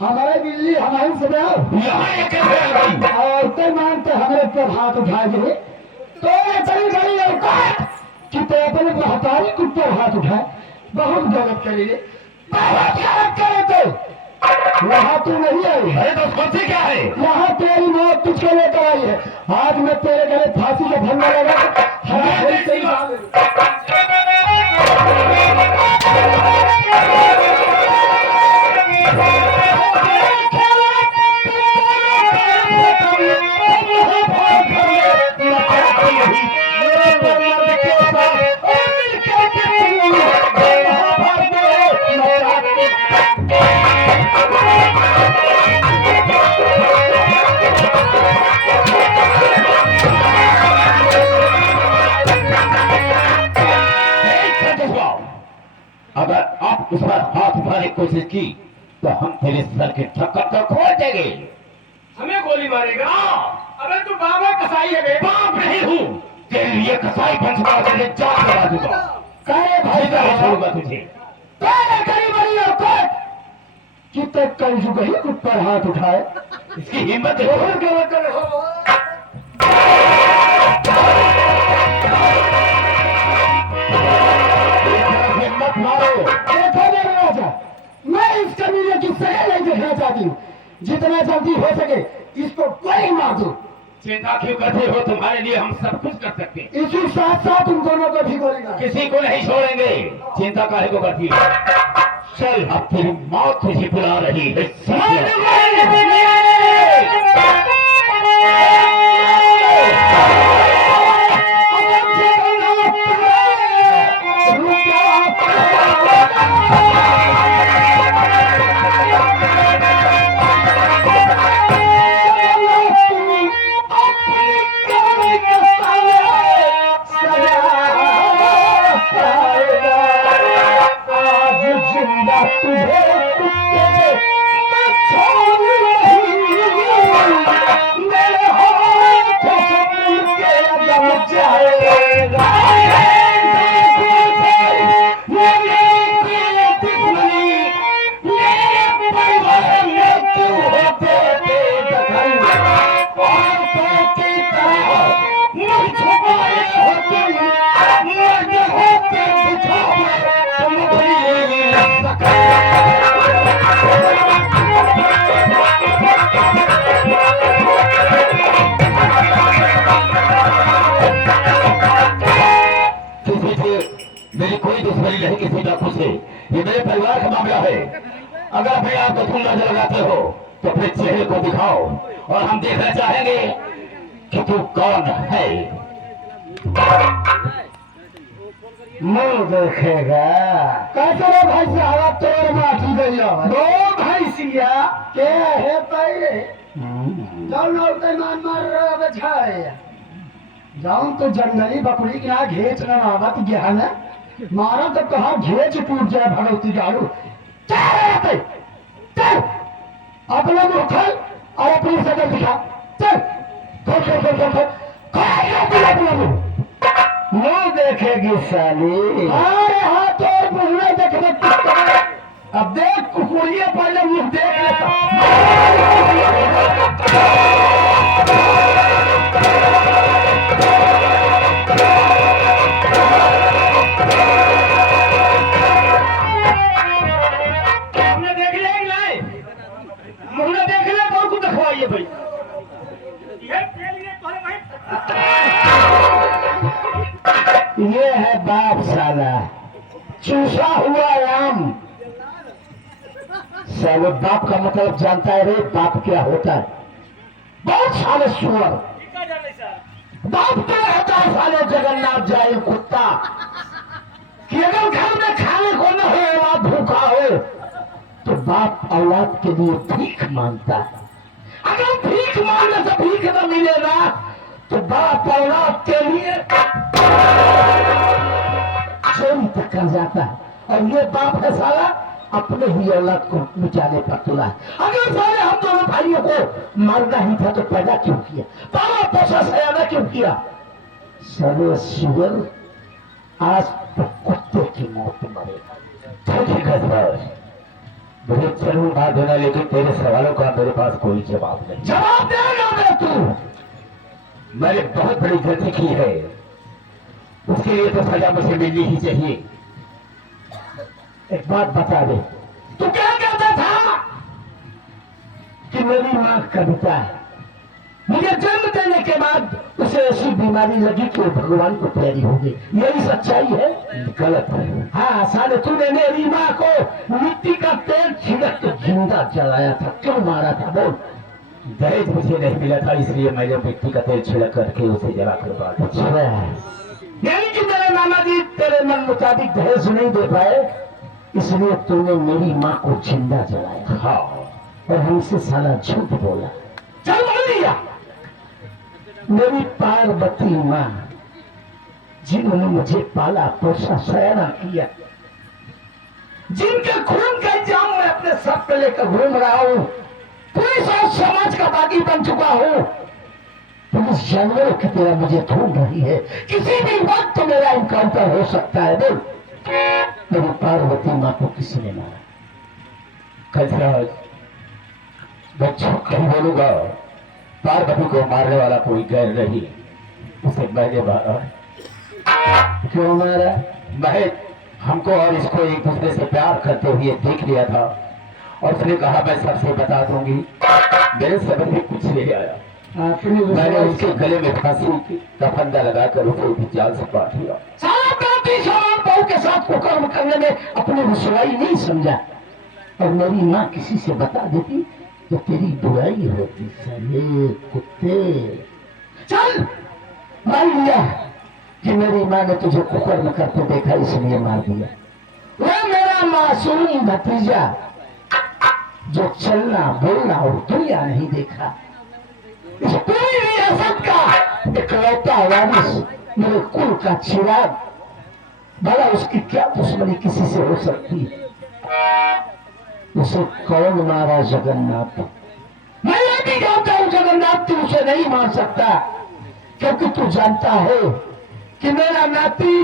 हमारे बिल्ली हमारी से और ते मानते हमारे पर हाथ उठा दे तो चली गई औकात कि ते अपने को हटाई कुत्ते हाथ उठाए बहुत गलत करी रे बहुत गलत करे थे वहाँ तू नहीं आई अरे तो कौन क्या है यहाँ तेरी मौत तुझको लेकर आई है आज मैं तेरे गले फांसी का फंदा लगा अगर आप उस पर हाथ उठाने की कोशिश की तो हम तेरे सर के ठक्कर को खोल देंगे। हमें गोली मारेगा? अबे तू बाबा कसाई है बे? बाप नहीं हूँ, तेरे लिए कसाई पंचदार के जान लगा दूंगा। करे भाई का छोड़ूंगा तुझे। तेरे करी बड़ी औकात कि तक कल जुग ही कुछ पर हाथ उठाए इसकी हिम्मत है। हिम्मत मारो। देखो मेरे राजा, मैं इस कमीने की सजा नहीं देखना चाहती हूँ। जितना जल्दी हो सके इसको गोली मार दो। चिंता क्यों करते हो? तुम्हारे लिए हम सब कुछ कर सकते हैं। इसी साथ साथ उन दोनों को भी गोली मार। किसी को नहीं छोड़ेंगे। चिंता काहे को करती है? चल अब तेरी मौत तुझे बुला रही है। मेरी कोई दुश्मनी नहीं किसी डाकू से। ये मेरे परिवार का मामला है। अगर अपने आप को तुम नजर लगाते हो तो अपने चेहरे को दिखाओ और हम देखना चाहेंगे कि तू कौन है। मुंह देखेगा कैसे रे भाई साहब तोड़ माठी गई दो भाई सिया के है पहले जाओ लौटे मान मार रहा बचाए जाऊं तो जंगली बकरी के यहाँ घेच न आवत गया न मारा तो कहा घेच टूट जाए भगवती गाड़ू चल चल अपना मुंह खोल और अपनी शक्ल दिखा चल खोल खोल खोल खोल खोल अपना मुंह देखेगी साली अरे हाँ तो मुंह देखने अब देख कुकुरिया पहले मुंह देख लेता हमने देख लिया कि नहीं हमने देख लिया कौन को दिखवाइए भाई ये लिए तोरे भाई ये है बाप साला चूसा हुआ आम साले बाप का मतलब जानता है रे बाप क्या होता है बहुत साले सुअर टिका जाने सर बाप क्या होता है साले जगन्नाथ जाए कुत्ता कि अगर घर में खाने को न हो औलाद भूखा हो तो बाप औलाद के लिए भीख मांगता है अगर भीख मांगने से भीख न मिलेगा तो बाप औलाद के लिए चोरी तक कर जाता है और ये बाप है साला अपने ही औलाद को मिटाने पर तुला है अगर साले हम दोनों भाइयों को मारना ही था तो पैदा क्यों किया पाला पोसा सयाना क्यों किया साले सुअर आज तो कुत्ते की मौत मरेगा ठीक है सर मुझे जरूर बात देना लेकिन तेरे सवालों का मेरे पास कोई जवाब नहीं जवाब देगा मैं तू मैंने बहुत बड़ी गलती की है उसके लिए तो सजा मुझे मिलनी ही चाहिए एक बात बता दे तू क्या कहता था कि मेरी मां कविता है मुझे जन्म देने के बाद उसे ऐसी बीमारी लगी कि वो भगवान को प्यारी हो गई यही सच्चाई है गलत है हाँ साले तूने मेरी माँ को मिट्टी का तेल छिड़क के जिंदा जलाया था क्यों मारा था बोल दहेज मुझे नहीं मिला था इसलिए मैंने मिट्टी का तेल छिड़क करके उसे जला कर बांटा अच्छा यानी कि तेरे नाना जी तेरे मन मुताबिक दहेज नहीं दे पाए इसलिए तूने मेरी माँ को जिंदा जलाया हाँ और हमसे साला झूठ बोला चल बोल दिया मेरी पार्वती माँ जिन्होंने मुझे पाला पोसा सयाना किया जिनके खून का इल्जाम मैं अपने सर पे लेकर घूम रहा हूँ पुलिस और समाज का बागी बन चुका हूँ पुलिस जानवरों की तरह मुझे ढूंढ रही है किसी भी वक्त तो मेरा इनकाउंटर हो सकता है बोल मेरी पार्वती माँ को किसने मारा खजराज मैं झूठ नहीं बोलूंगा पार्वती को मारने वाला कोई गैर नहीं उसे मैंने मारा क्यों मारा मैं हमको और इसको एक दूसरे से प्यार करते हुए देख लिया था और उसने कहा मैं सबसे बता दूंगी मेरे समझ में कुछ नहीं आया मैंने उसके गले में फांसी का फंदा लगाकर उसे भी जाल से काट दिया सारा बहू के साथ कुकर्म करने में अपनी रसवाई नहीं समझा और मेरी माँ किसी से बता देती तो तेरी बुराई होती साले कुत्ते चल मान लिया कि मेरी माँ ने तुझे कुकर्म करते देखा इसलिए मार दिया वो मेरा मासूम भतीजा जो चलना बोलना और दुनिया नहीं देखा इस पूरी रियासत का इकलौता वारिस मेरे कुल का चिराग भला उसकी क्या दुश्मनी किसी से हो सकती है उसे कौन मारा जगन्नाथ मैं ये भी जानता हूं जगन्नाथ तू उसे नहीं मार सकता क्योंकि तू जानता है कि मेरा नाती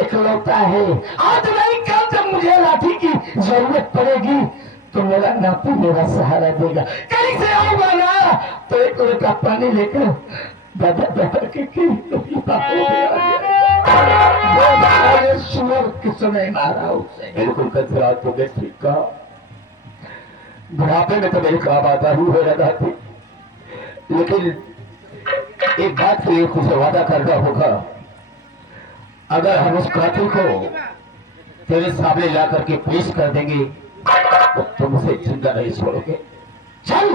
इकलौता है आज नहीं कल जब मुझे लाठी की जरूरत पड़ेगी तो मेरा नाती मेरा सहारा देगा कहीं से आऊंगा ना तो एक लोटा पानी लेकर दादा दादा के सुअर किसने मारा उसे बिल्कुल खजराज तो मैं ठीक कहा बुढ़ापे में तो मेरी काम आता ही हो रहा थी लेकिन एक बात के लिए कुछ वादा करना होगा अगर हम उस कातिल को तेरे सामने ला करके पेश कर देंगे तो तुम उसे जिंदा नहीं छोड़ोगे चल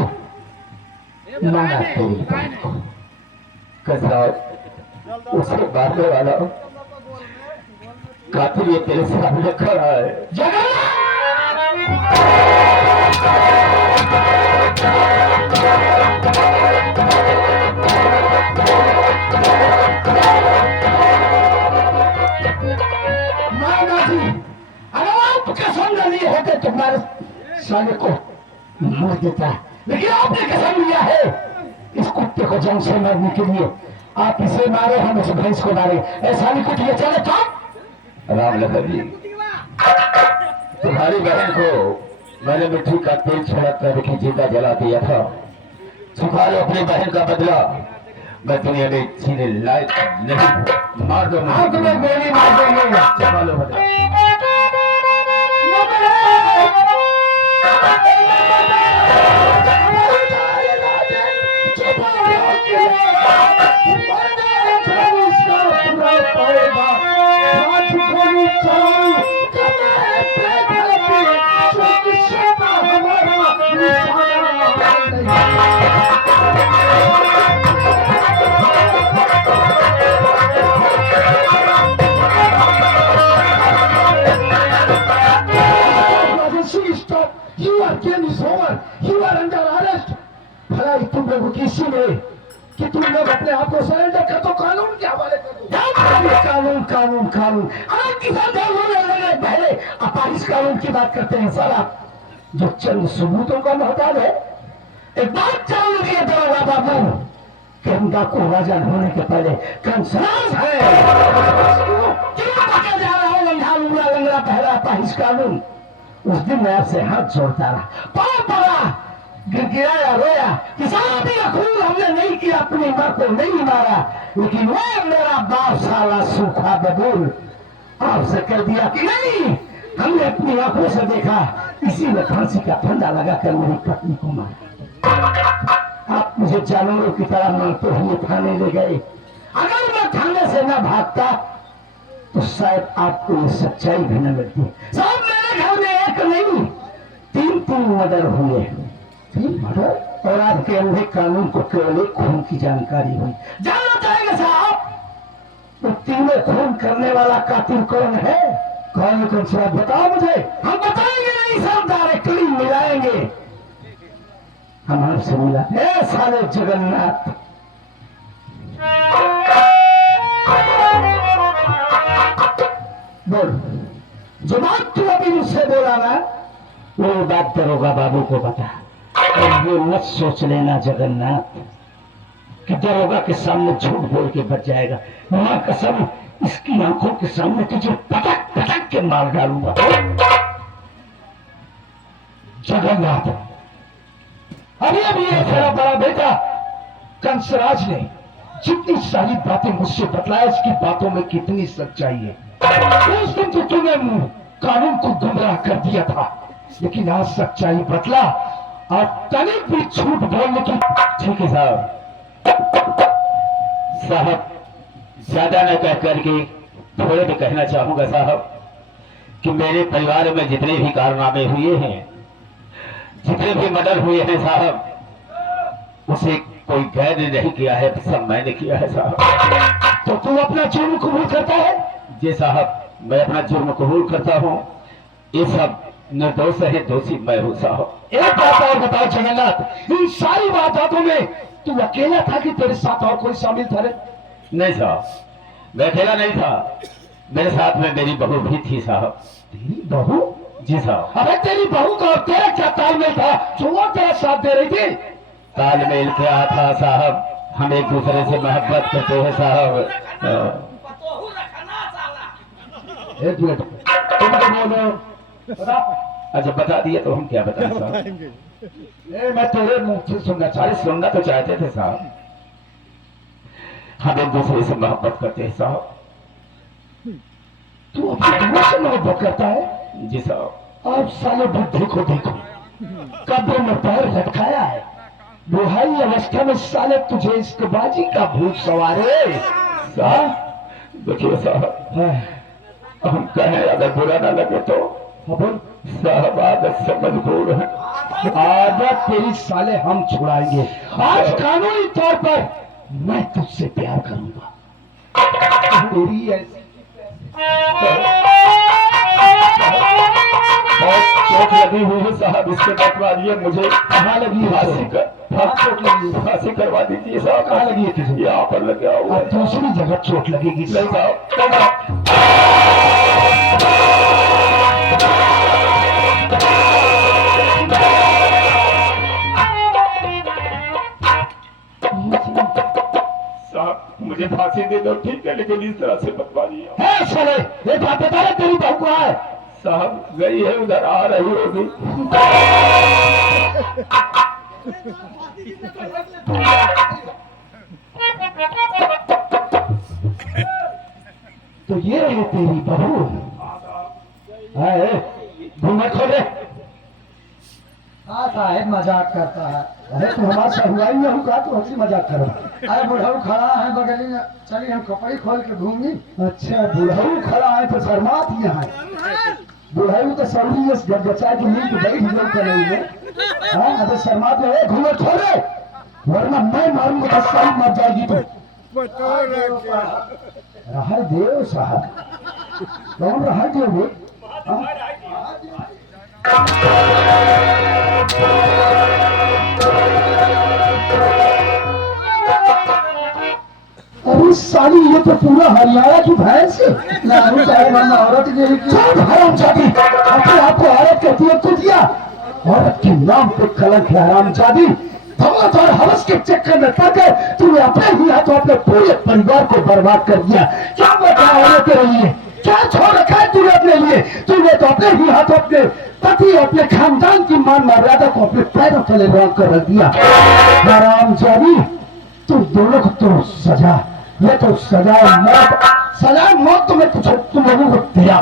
माना तेरी बात को खजराज उसे मारने वाला कातिल ये तेरे सामने खड़ा है जगन्नाथ साले को मार देता है, लेकिन आपने कसम लिया है इस कुत्ते को जान से मारने के लिए। आप इसे मारे, हम इस भैंस को मारे। ऐसा नहीं कुटिया चले तो राम लखन जी, तुम्हारी बहन को मैंने मिट्टी का तेल छिड़क कर जिंदा जला दिया था। चुका लो अपनी बहन का बदला। मैं दुनिया में जीने लायक नहीं। मार दो, हाँ तुम्हें गोली मार देंगे। चुका लो बदला। तुम लोग किसी ने कि तुम लोग अपने आप को सरेंडर कर दो, कानून के हवाले कर दो। कानून कानून कानून आज किसान लगे पहले अपाहिज कानून की बात करते हैं। साला जो चंद सबूतों का मोहताज है। एक बात जान लीजिए दरोगा बाबू, गंगा को राजा होने के पहले कंसराज है। क्यों पकड़ जा रहा हूँ लंघा लूंगा लंगड़ा पहला अपाहिज कानून। उस दिन मैं आपसे हाथ जोड़ता रहा, पाँव पड़ा, गिड़गिड़ाया, रोया कि शादी का खून हमने नहीं किया, अपनी माँ को नहीं मारा, लेकिन वो मेरा बाप साला सूखा बबूल आपसे कर दिया कि नहीं, हमने अपनी आंखों से देखा, इसी में फांसी का फंदा लगाकर मेरी पत्नी को मारा। आप मुझे जानवरों की तरह मारते हुए थाने ले गए। अगर मैं थाने से न भागता तो शायद आपको ये सच्चाई भी न मिलती। साहब मेरे घर में एक नहीं 3 मर्डर हुए। 3 मर्डर? और आपके अंधे कानून को केवल एक खून की जानकारी हुई। जानना चाहेंगे साहब तो तीनों खून करने वाला कातिल कौन है? कौन साहब बताओ मुझे। हम बताएंगे नहीं सब, डायरेक्टली मिलाएंगे। हम आपसे मिला ए साले जगन्नाथ। बोल, जो बात तू अभी मुझसे बोला ना, वो बात दरोगा बाबू को बता। और ये मत सोच लेना जगन्नाथ कि दरोगा के सामने झूठ बोल के बच जाएगा। मां कसम, इसकी आंखों के सामने तुझे पटक पटक के मार डालूंगा। जगन्नाथ, अभी ये तेरा बड़ा बेटा कंसराज ने जितनी सारी बातें मुझसे बतलाया, इसकी बातों में कितनी सच्चाई है। उस दिन तो तूने कानून को गुमराह कर दिया था, लेकिन आज सच्चाई बतला और तनिक भी झूठ बोलने की। ठीक है साहब, ज्यादा न कह करके थोड़े भी कहना चाहूंगा साहब कि मेरे परिवार में जितने भी कारनामे हुए हैं, जितने भी मर्डर हुए हैं साहब, उसे कोई गैर ने नहीं किया है, सब मैंने किया है साहब। तो तू अपना जुर्म कबूल करता है? जी साहब, मैं अपना जुर्म कबूल करता हूँ। ये सब निर्दोष है, दोषी मैं हूँ साहब। एक बात और बताओ जगन्नाथ, इन सारी बातों में तू अकेला था कि तेरे साथ और कोई शामिल था? नहीं साहब, मैं अकेला नहीं था, मेरे साथ में मेरी बहू भी थी साहब। तेरी बहू? जी साहब। अबे तेरी बहू का तेरा क्या तालमेल था जो वो तेरा साथ दे रही थी? तालमेल क्या था साहब, हम एक दूसरे से मोहब्बत करते हैं साहब। एक मिनट, तुम तो बोलो। अच्छा बता दिया तो हम क्या बताएं साहब। मैं तेरे मुंह से सुनना चाहती। सुनना तो चाहते थे साहब, हम एक दूसरे से मोहब्बत करते हैं साहब। तू अपनी बहू से मोहब्बत करता है? जी साहब। आप साले बुद्धि को देखो, कब्र में पैर लटकाया है, बुढ़ाई अवस्था में साले तुझे इश्कबाजी का भूत सवारे। देखिए साहब, हम कहें अगर बुरा ना लगे तो साहब आदत से मजबूर है। आदत तेरी साले हम छुड़ाएंगे। आज कानूनी तौर पर मैं तुझसे प्यार करूंगा। तेरी ऐसी बहुत चोट लगी हुई है साहब, इससे बतवा दिए मुझे। कहाँ लगी है? चोट लगी है? फांसी करवा दीजिए साहब। कहाँ लगी है तुझे? यहाँ पर लगा हुआ है। दूसरी जगह चोट लगेगी। नहीं साहब। फांसी दे दो ठीक है, लेकिन इस तरह से मत मारिए। है साले, ये बात बता रहे तेरी बहू को है। साहब गई है, उधर आ रही होगी। तो ये है तेरी बहू है। घूंघट खोले। हाँ साहेब मजाक करता है। अरे तू हमारा सहुआई में हूँ का, तू हंसी मजाक कर रहा है। अरे बुढ़ऊ खड़ा है बगल में, चलिए हम कपड़े खोल के घूमी। अच्छा बुढ़ऊ खड़ा है तो शर्मात ही है। बुढ़ऊ तो सऊरी में गचा के नींद बैठ गई करे में। हाँ अबे शर्मात है। घूंघट खोले वरना मैं मारूंगा तो सही मर जाएगी तू। रहा देव साहब कौन रहा देव? अरे साली ये तो पूरा हरियाणा की भैंस है। नारू साहब हम औरत यही की। चुप हरामजादी, अपने आपको औरत कहती है तो दिया। औरत के नाम पे कलंक है हरामजादी। धमक और हवस के चक्कर में पड़कर तूने अपने ही हाथों अपने पूरे परिवार को बर्बाद कर दिया। क्या बचा होने के लिए? क्या छोड़ रखा है तूने अपने लिए? तूने तो अपने ही हाथों अपने पति अपने खानदान की मान मर्यादा को अपने पैरों तले रख कर रख दिया। हरामजादी तुम दोनों को तो सजा, ये तो सजा मौत, सजा मौत तुम्हें तुम लोगों को दिया।